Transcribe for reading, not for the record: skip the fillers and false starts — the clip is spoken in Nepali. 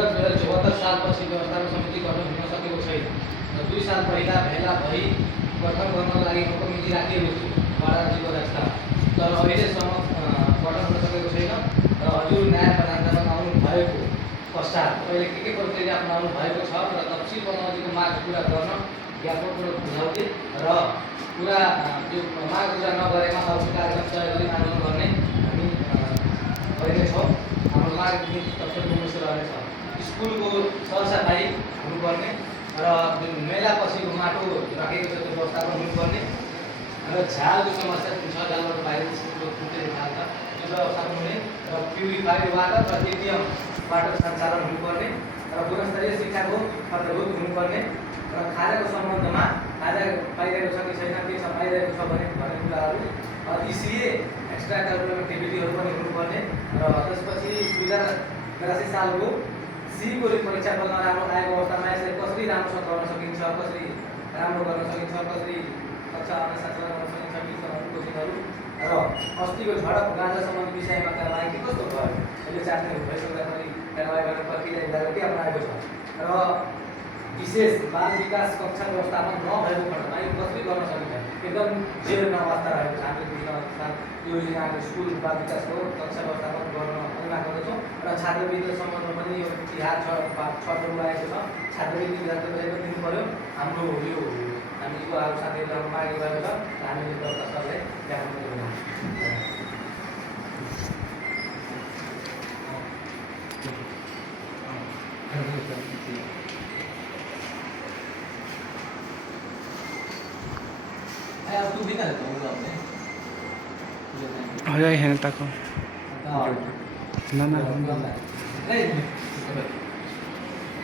विगत 2074 सालपछि व्यवस्थापन समिति गठन हुन सकेको छैन र 2 साल पहिला भेला भई गठन गर्नको लागि उपकमिति राखिएको थियो वाडाजीको अध्यक्षतामा, तर अहिलेसम्म गठन हुन सकेको छैन र हजुर न्याय प्रदान आउनु भएको पश्चात अहिले के प्रक्रिया अपनाउनु भएको छ र तफसिल बनाउनेको माग पुरा गर्न ज्ञापनपूर्वक बुझाउँदै र पुरा त्यो माग पुरा नगरेमा अरू कार्यक्रम तय गरी आन्दोलन गर्ने हामी गरिनेछौँ। हाम्रो माग नीति तत्काल कमिसन रहनेछ। स्कुलको सरसफाइ हुनुपर्ने र जुन मेलापछिको माटो राखेको छ त्यो व्यवस्थापन हुनुपर्ने र झालको समस्या जुन छ झालबाट बाहिर स्कुलको फुटेर झाल छ त्यो व्यवस्थापन हुने र प्युरिफायर वाटर र एटिएम वाटर सञ्चालन हुनुपर्ने र गुणस्तरीय शिक्षाको अन्तर्भुत हुनुपर्ने र खाजाको सम्बन्धमा खाजा पाइरहेको छ कि छैन, के छ पाइरहेको छ भन्ने कुराहरू इसिए एक्स्ट्रा करिकुलर एक्टिभिटीहरू पनि हुनुपर्ने र त्यसपछि 2083 सालको सीको परीक्षा फल नराम्रो आएको अवस्थामा यसले कसरी राम्रोसँग गर्न सकिन्छ, कसरी राम्रो गर्न सकिन्छ, कसरी कक्षा अनुशासन गर्न सकिन्छ कोचिङहरू र अस्तिको झडप गाँजा सम्बन्धी विषयमा कारबाही के कस्तो भयो, अहिले 4 दिन भइसक्दा पनि कारबाही गर्ने प्रक्रिया के अपनाएको छ र विशेष बाल विकास कक्षा व्यवस्थापन नभएको खण्डमा यो कसरी गर्न सकिन्छ, एकदम जीर्ण अवस्था रहेको छ। हामीले यो योजनाको स्कुल बाल विकासको कक्षा व्यवस्थापन गर्न अनुमान गर्दछौँ र छात्रवृत्ति सम्बन्धमा पनि यो तिहार छठहरू आएको छ, छात्रवृत्ति विद्यार्थीलाई पनि दिनु पऱ्यो। हाम्रो यो हामी युवाहरू साथीहरूले हाम्रो माग गरेको छ, हामीले सरलाई ज्ञापन गर्छौँ। हो जाए है ना ताको ना ना